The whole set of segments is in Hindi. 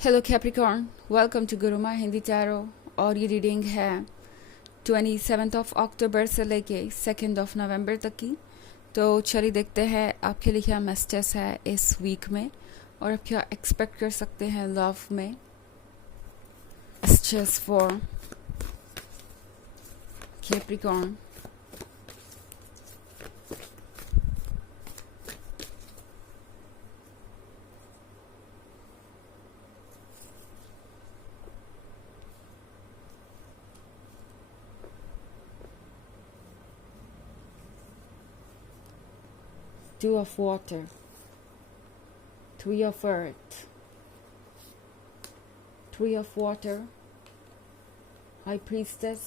Hello Capricorn, welcome to Guruma Hindi tarot. और ये रीडिंग है 27 अक्टूबर से लेके 2 नवंबर तक की। तो चलिए देखते हैं आपके लिए क्या मैसेजेस है इस वीक में और आप क्या एक्सपेक्ट कर सकते हैं लव में। Messages for Capricorn. Two of water, three of earth, three of water, high priestess,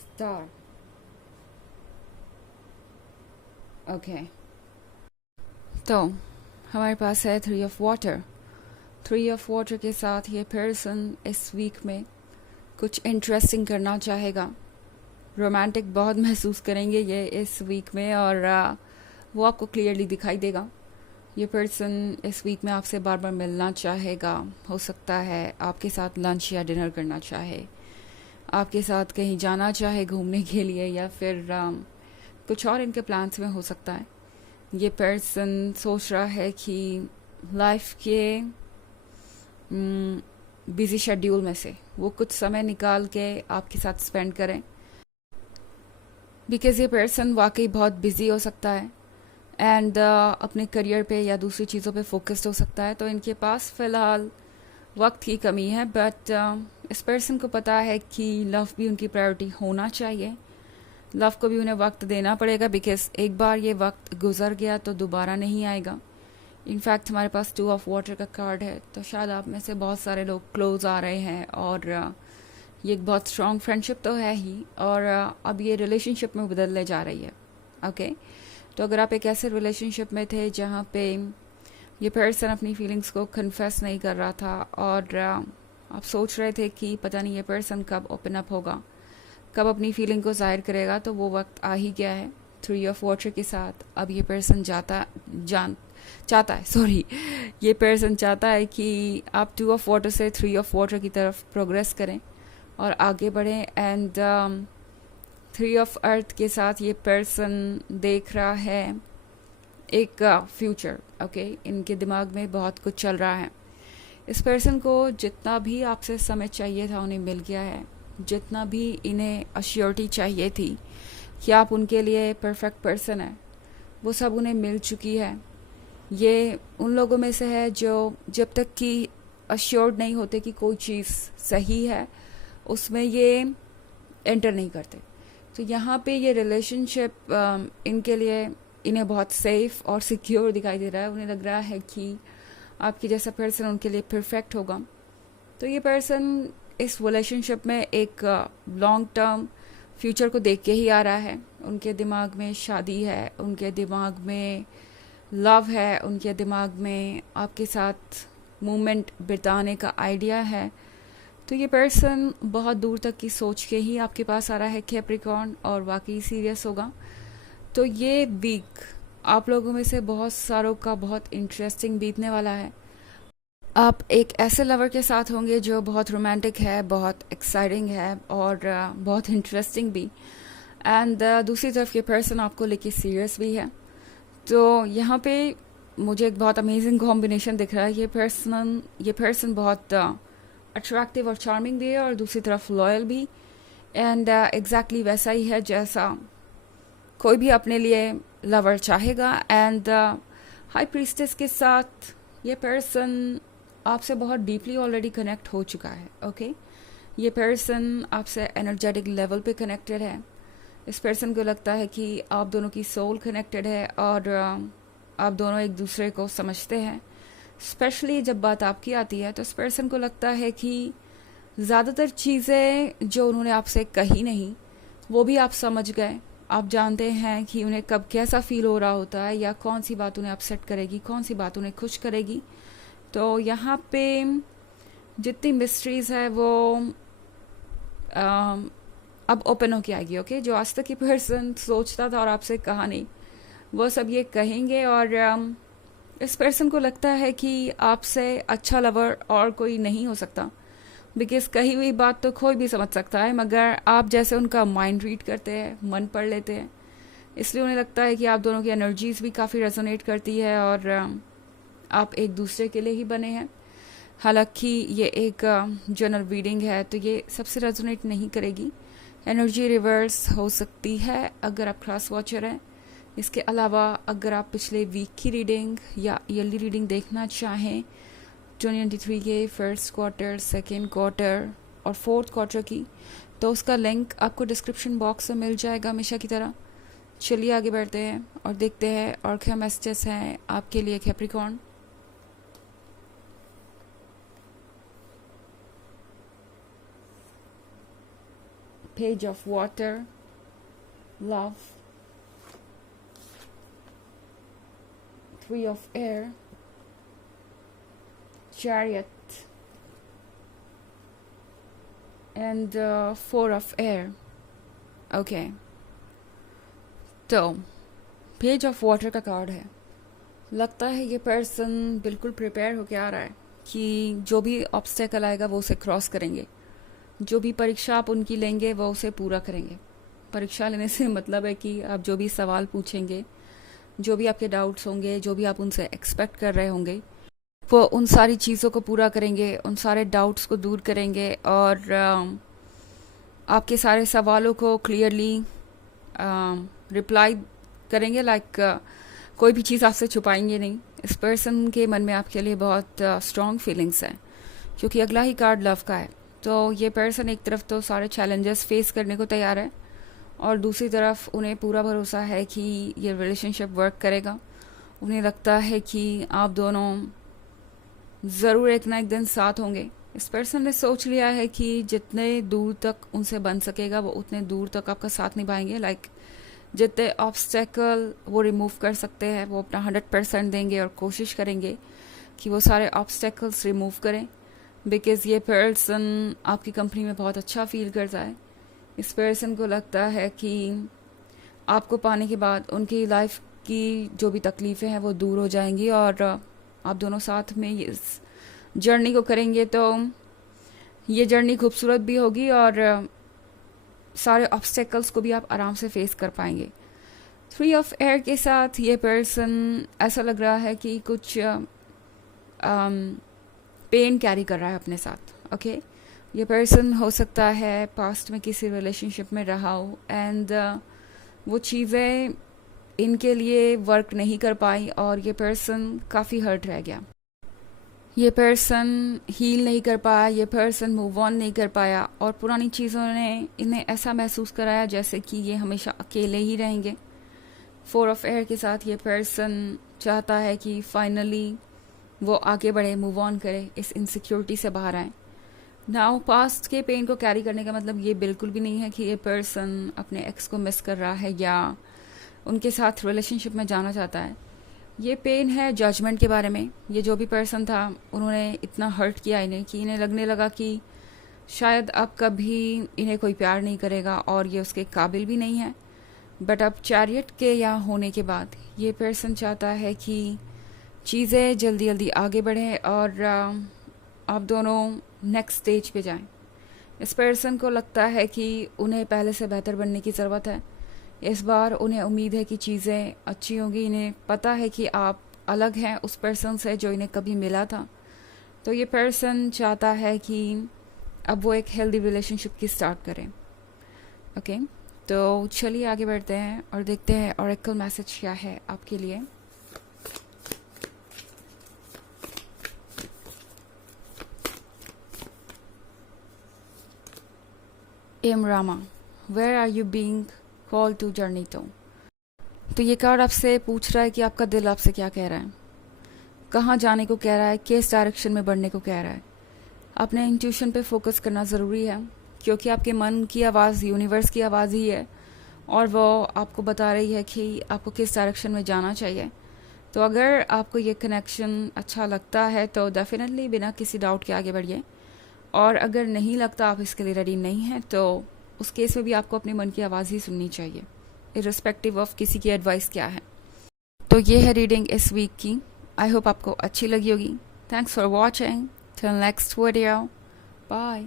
star. Okay तो हमारे पास है three of water. Three of water के साथ ये पर्सन इस वीक में कुछ इंटरेस्टिंग करना चाहेगा। रोमांटिक बहुत महसूस करेंगे ये इस वीक में और वो आपको क्लियरली दिखाई देगा। ये पर्सन इस वीक में आपसे बार बार मिलना चाहेगा। हो सकता है आपके साथ लंच या डिनर करना चाहे, आपके साथ कहीं जाना चाहे घूमने के लिए, या फिर कुछ और इनके प्लान्स में हो सकता है। ये पर्सन सोच रहा है कि लाइफ के बिजी शेड्यूल में से वो कुछ समय निकाल के आपके साथ स्पेंड करें, बिकॉज़ ये पर्सन वाकई बहुत बिजी हो सकता है एंड अपने करियर पे या दूसरी चीज़ों पे फोकस्ड हो सकता है। तो इनके पास फ़िलहाल वक्त की कमी है, बट इस पर्सन को पता है कि लव भी उनकी प्रायोरिटी होना चाहिए। लव को भी उन्हें वक्त देना पड़ेगा, बिकॉज एक बार ये वक्त गुजर गया तो दोबारा नहीं आएगा। इनफैक्ट हमारे पास टू ऑफ वाटर का कार्ड है, तो शायद आप में से बहुत सारे लोग क्लोज आ रहे हैं और ये एक बहुत स्ट्रॉन्ग फ्रेंडशिप तो है ही, और अब ये रिलेशनशिप में बदलने जा रही है। ओके तो अगर आप एक ऐसे रिलेशनशिप में थे जहाँ पे ये पर्सन अपनी फीलिंग्स को कन्फेस नहीं कर रहा था और आप सोच रहे थे कि पता नहीं ये पर्सन कब ओपन अप होगा, कब अपनी फीलिंग को जाहिर करेगा, तो वो वक्त आ ही गया है थ्री ऑफ वाटर के साथ। अब ये पर्सन ये पर्सन चाहता है कि आप टू ऑफ वाटर से थ्री ऑफ वाटर की तरफ प्रोग्रेस करें और आगे बढ़ें। एंड थ्री ऑफ अर्थ के साथ ये पर्सन देख रहा है एक फ्यूचर। ओके इनके दिमाग में बहुत कुछ चल रहा है। इस पर्सन को जितना भी आपसे समय चाहिए था उन्हें मिल गया है, जितना भी इन्हें अश्योरिटी चाहिए थी कि आप उनके लिए परफेक्ट पर्सन है, वो सब उन्हें मिल चुकी है। ये उन लोगों में से है जो जब तक कि अश्योर्ड नहीं होते कि कोई चीज़ सही है उसमें ये एंटर नहीं करते। तो यहाँ पे ये रिलेशनशिप इनके लिए इन्हें बहुत सेफ और सिक्योर दिखाई दे रहा है। उन्हें लग रहा है कि आपकी जैसा पर्सन उनके लिए परफेक्ट होगा। तो ये पर्सन इस रिलेशनशिप में एक लॉन्ग टर्म फ्यूचर को देख के ही आ रहा है। उनके दिमाग में शादी है, उनके दिमाग में लव है, उनके दिमाग में आपके साथ मोमेंट बिताने का आइडिया है। तो ये पर्सन बहुत दूर तक की सोच के ही आपके पास आ रहा है कैप्रिकॉर्न, और वाकई सीरियस होगा। तो ये वीक आप लोगों में से बहुत सारों का बहुत इंटरेस्टिंग बीतने वाला है। आप एक ऐसे लवर के साथ होंगे जो बहुत रोमांटिक है, बहुत एक्साइटिंग है और बहुत इंटरेस्टिंग भी। एंड दूसरी तरफ ये पर्सन आपको लेके सीरियस भी है। तो यहाँ पे मुझे एक बहुत अमेजिंग कॉम्बिनेशन दिख रहा है। ये पर्सन बहुत अट्रैक्टिव और चार्मिंग भी है और दूसरी तरफ लॉयल भी। एंड एग्जैक्टली वैसा ही है जैसा कोई भी अपने लिए लवर चाहेगा। एंड हाई प्रीस्टेस के साथ ये पर्सन आपसे बहुत डीपली ऑलरेडी कनेक्ट हो चुका है। ओके ये पर्सन आपसे एनर्जेटिक लेवल पे कनेक्टेड है। इस पर्सन को लगता है कि आप दोनों की सोल कनेक्टेड है और आप दोनों एक दूसरे को समझते हैं। स्पेशली जब बात आपकी आती है तो इस पर्सन को लगता है कि ज़्यादातर चीज़ें जो उन्होंने आपसे कही नहीं वो भी आप समझ गए। आप जानते हैं कि उन्हें कब कैसा फील हो रहा होता है, या कौन सी बात उन्हें अपसेट करेगी, कौन सी बात उन्हें खुश करेगी। तो यहाँ पे जितनी मिस्ट्रीज़ है वो अब ओपन होके आएगी। ओके जो आज तक की पर्सन सोचता था और आपसे कहा नहीं, वो सब ये कहेंगे। और इस पर्सन को लगता है कि आपसे अच्छा लवर और कोई नहीं हो सकता, बिकॉज कही हुई बात तो कोई भी समझ सकता है, मगर आप जैसे उनका माइंड रीड करते हैं, मन पढ़ लेते हैं, इसलिए उन्हें लगता है कि आप दोनों की एनर्जीज भी काफ़ी रेजोनेट करती है और आप एक दूसरे के लिए ही बने हैं। हालांकि ये एक जनरल रीडिंग है तो ये सबसे रेजोनेट नहीं करेगी, एनर्जी रिवर्स हो सकती है अगर आप क्रॉस वॉचर हैं। इसके अलावा अगर आप पिछले वीक की रीडिंग या ईयरली रीडिंग देखना चाहें 2023 के फर्स्ट क्वार्टर, सेकेंड क्वार्टर और फोर्थ क्वार्टर की, तो उसका लिंक आपको डिस्क्रिप्शन बॉक्स में मिल जाएगा हमेशा की तरह। चलिए आगे बढ़ते हैं और देखते हैं और क्या मैसेजेस हैं आपके लिए Capricorn. Page of water, love, 3 of air, chariot and 4 of air. Okay. तो पेज ऑफ वाटर का कार्ड है। लगता है ये पर्सन बिल्कुल प्रिपेयर होके आ रहा है कि जो भी ऑब्स्टेकल आएगा वो उसे क्रॉस करेंगे, जो भी परीक्षा आप उनकी लेंगे वो उसे पूरा करेंगे। परीक्षा लेने से मतलब है कि आप जो भी सवाल पूछेंगे, जो भी आपके डाउट्स होंगे, जो भी आप उनसे एक्सपेक्ट कर रहे होंगे, वो उन सारी चीज़ों को पूरा करेंगे, उन सारे डाउट्स को दूर करेंगे और आपके सारे सवालों को क्लियरली रिप्लाई करेंगे। लाइक कोई भी चीज़ आपसे छुपाएंगे नहीं। इस पर्सन के मन में आपके लिए बहुत स्ट्रॉन्ग फीलिंग्स हैं, क्योंकि अगला ही कार्ड लव का है। तो ये पर्सन एक तरफ तो सारे चैलेंजेस फेस करने को तैयार है और दूसरी तरफ उन्हें पूरा भरोसा है कि ये रिलेशनशिप वर्क करेगा। उन्हें लगता है कि आप दोनों ज़रूर एक ना एक दिन साथ होंगे। इस पर्सन ने सोच लिया है कि जितने दूर तक उनसे बन सकेगा वो उतने दूर तक आपका साथ निभाएंगे। लाइक जितने ऑब्स्टेकल वो रिमूव कर सकते हैं वो अपना 100% देंगे और कोशिश करेंगे कि वो सारे ऑब्स्टेकल्स रिमूव करें, बिकॉज़ ये पर्सन आपकी कंपनी में बहुत अच्छा फील करता है। इस पर्सन को लगता है कि आपको पाने के बाद उनकी लाइफ की जो भी तकलीफ़ें हैं वो दूर हो जाएंगी और आप दोनों साथ में इस जर्नी को करेंगे तो ये जर्नी खूबसूरत भी होगी और सारे ऑब्स्टेकल्स को भी आप आराम से फेस कर पाएंगे। 3 of air के साथ ये पर्सन ऐसा लग रहा है कि कुछ पेन कैरी कर रहा है अपने साथ। ओके, ये पर्सन हो सकता है पास्ट में किसी रिलेशनशिप में रहा हो एंड वो चीज़ें इनके लिए वर्क नहीं कर पाई और ये पर्सन काफ़ी हर्ट रह गया। ये पर्सन हील नहीं कर पाया, ये पर्सन मूव ऑन नहीं कर पाया और पुरानी चीज़ों ने इन्हें ऐसा महसूस कराया जैसे कि ये हमेशा अकेले ही रहेंगे। 4 of air के साथ ये पर्सन चाहता है कि फाइनली वो आगे बढ़े, मूव ऑन करे, इस इनसिक्योरिटी से बाहर आए। नाउ पास्ट के पेन को कैरी करने का मतलब ये बिल्कुल भी नहीं है कि ये पर्सन अपने एक्स को मिस कर रहा है या उनके साथ रिलेशनशिप में जाना चाहता है। ये पेन है जजमेंट के बारे में। ये जो भी पर्सन था उन्होंने इतना हर्ट किया इन्हें कि इन्हें लगने लगा कि शायद अब कभी इन्हें कोई प्यार नहीं करेगा और ये उसके काबिल भी नहीं है। बट अब चैरियट के यहाँ होने के बाद ये पर्सन चाहता है कि चीज़ें जल्दी जल्दी आगे बढ़ें और आप दोनों नेक्स्ट स्टेज पे जाएं। इस पर्सन को लगता है कि उन्हें पहले से बेहतर बनने की ज़रूरत है। इस बार उन्हें उम्मीद है कि चीज़ें अच्छी होंगी। इन्हें पता है कि आप अलग हैं उस पर्सन से जो इन्हें कभी मिला था। तो ये पर्सन चाहता है कि अब वो एक हेल्दी रिलेशनशिप की स्टार्ट करें। ओके, तो चलिए आगे बढ़ते हैं और देखते हैं ऑरेकल मैसेज क्या है आपके लिए। एम Rama, where are you being call to journey तो ये कार्ड आपसे पूछ रहा है कि आपका दिल आपसे क्या कह रहा है, कहाँ जाने को कह रहा है, किस डायरेक्शन में बढ़ने को कह रहा है। अपने इंट्यूशन पे फोकस करना ज़रूरी है क्योंकि आपके मन की आवाज़ यूनिवर्स की आवाज़ ही है और वो आपको बता रही है कि आपको किस डायरेक्शन में जाना चाहिए। तो अगर आपको ये कनेक्शन अच्छा लगता है तो डेफिनेटली बिना किसी डाउट के आगे बढ़िए, और अगर नहीं लगता, आप इसके लिए रेडी नहीं हैं, तो उस केस में भी आपको अपने मन की आवाज़ ही सुननी चाहिए इर्रिस्पेक्टिव ऑफ किसी की एडवाइस क्या है। तो ये है रीडिंग इस वीक की। आई होप आपको अच्छी लगी होगी. Thanks for watching. Till next video. Bye.